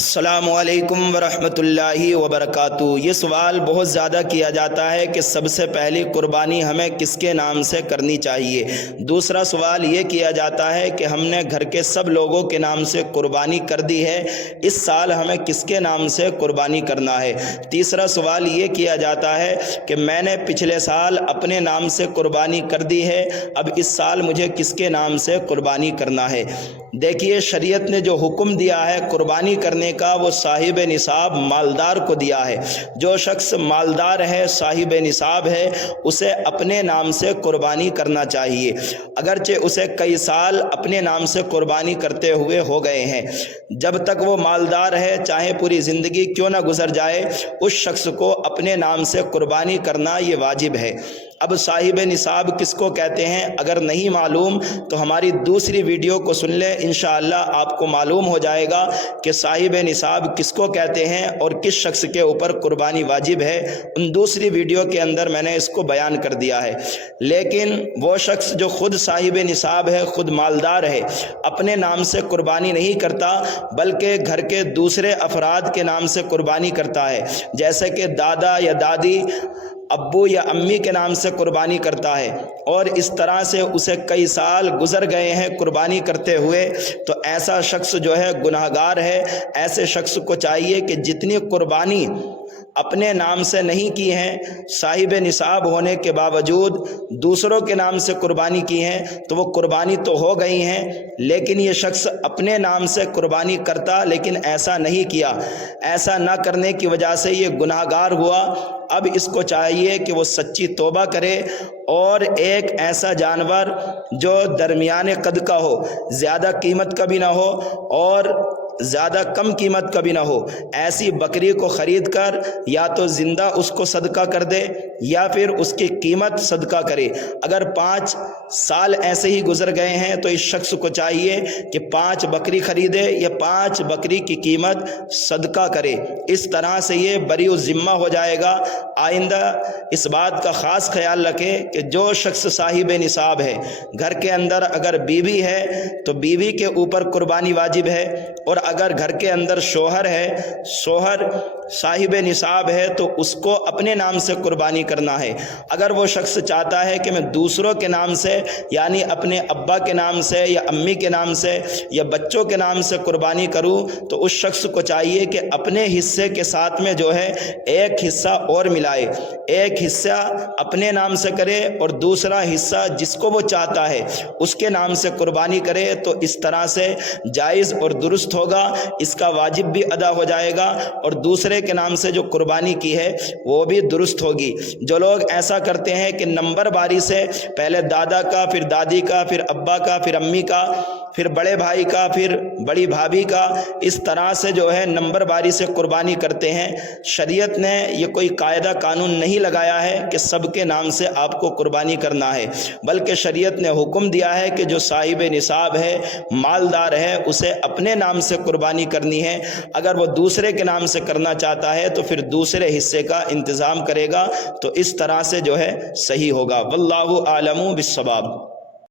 السلام علیکم ورحمۃ اللہ وبرکاتہ۔ یہ سوال بہت زیادہ کیا جاتا ہے کہ سب سے پہلی قربانی ہمیں کس کے نام سے کرنی چاہیے۔ دوسرا سوال یہ کیا جاتا ہے کہ ہم نے گھر کے سب لوگوں کے نام سے قربانی کر دی ہے، اس سال ہمیں کس کے نام سے قربانی کرنا ہے۔ تیسرا سوال یہ کیا جاتا ہے کہ میں نے پچھلے سال اپنے نام سے قربانی کر دی ہے، اب اس سال مجھے کس کے نام سے قربانی کرنا ہے۔ دیکھیے، شریعت نے جو حکم دیا ہے قربانی کرنے کا، وہ صاحب نصاب مالدار کو دیا ہے۔ جو شخص مالدار ہے، صاحب نصاب ہے، اسے اپنے نام سے قربانی کرنا چاہیے، اگرچہ اسے کئی سال اپنے نام سے قربانی کرتے ہوئے ہو گئے ہیں۔ جب تک وہ مالدار ہے، چاہے پوری زندگی کیوں نہ گزر جائے، اس شخص کو اپنے نام سے قربانی کرنا یہ واجب ہے۔ اب صاحب نصاب کس کو کہتے ہیں، اگر نہیں معلوم تو ہماری دوسری ویڈیو کو سن لیں، انشاءاللہ آپ کو معلوم ہو جائے گا کہ صاحب نصاب کس کو کہتے ہیں اور کس شخص کے اوپر قربانی واجب ہے۔ ان دوسری ویڈیو کے اندر میں نے اس کو بیان کر دیا ہے۔ لیکن وہ شخص جو خود صاحب نصاب ہے، خود مالدار ہے، اپنے نام سے قربانی نہیں کرتا بلکہ گھر کے دوسرے افراد کے نام سے قربانی کرتا ہے، جیسے کہ دادا یا دادی، ابو یا امی کے نام سے قربانی کرتا ہے، اور اس طرح سے اسے کئی سال گزر گئے ہیں قربانی کرتے ہوئے، تو ایسا شخص جو ہے گناہگار ہے۔ ایسے شخص کو چاہیے کہ جتنی قربانی اپنے نام سے نہیں کی ہیں، صاحب نصاب ہونے کے باوجود دوسروں کے نام سے قربانی کی ہیں، تو وہ قربانی تو ہو گئی ہیں، لیکن یہ شخص اپنے نام سے قربانی کرتا لیکن ایسا نہیں کیا۔ ایسا نہ کرنے کی وجہ سے یہ گناہگار ہوا۔ اب اس کو چاہیے کہ وہ سچی توبہ کرے اور ایک ایسا جانور جو درمیانے قد کا ہو، زیادہ قیمت کا بھی نہ ہو اور زیادہ کم قیمت کا بھی نہ ہو، ایسی بکری کو خرید کر یا تو زندہ اس کو صدقہ کر دے یا پھر اس کی قیمت صدقہ کرے۔ اگر 5 سال ایسے ہی گزر گئے ہیں تو اس شخص کو چاہیے کہ 5 بکری خریدے یا 5 بکری کی قیمت صدقہ کرے۔ اس طرح سے یہ بری الذمہ ہو جائے گا۔ آئندہ اس بات کا خاص خیال رکھیں کہ جو شخص صاحب نصاب ہے، گھر کے اندر اگر بیوی ہے تو بیوی کے اوپر قربانی واجب ہے، اور اگر گھر کے اندر شوہر ہے، شوہر صاحب نصاب ہے تو اس کو اپنے نام سے قربانی کرنا ہے۔ اگر وہ شخص چاہتا ہے کہ میں دوسروں کے نام سے، یعنی اپنے ابا کے نام سے یا امی کے نام سے یا بچوں کے نام سے قربانی کروں، تو اس شخص کو چاہیے کہ اپنے حصے کے ساتھ میں جو ہے ایک حصہ اور ملائے، ایک حصہ اپنے نام سے کرے اور دوسرا حصہ جس کو وہ چاہتا ہے اس کے نام سے قربانی کرے، تو اس طرح سے جائز اور درست ہوگا، اس کا واجب بھی ادا ہو جائے گا اور دوسرے کے نام سے جو قربانی کی ہے وہ بھی درست ہوگی۔ جو لوگ ایسا کرتے ہیں کہ نمبر باری سے پہلے دادا کا، پھر دادی کا، پھر ابا کا، پھر امی کا، پھر بڑے بھائی کا، پھر بڑی بھابھی کا، اس طرح سے جو ہے نمبر باری سے قربانی کرتے ہیں، شریعت نے یہ کوئی قاعدہ قانون نہیں لگایا ہے کہ سب کے نام سے آپ کو قربانی کرنا ہے، بلکہ شریعت نے حکم دیا ہے کہ جو صاحب نصاب ہے، مالدار ہے، اسے اپنے نام سے قربانی کرنی ہے۔ اگر وہ دوسرے کے نام سے کرنا چاہتا ہے تو پھر دوسرے حصے کا انتظام کرے گا، تو اس طرح سے جو ہے صحیح ہوگا۔ واللہ اعلم بالصواب۔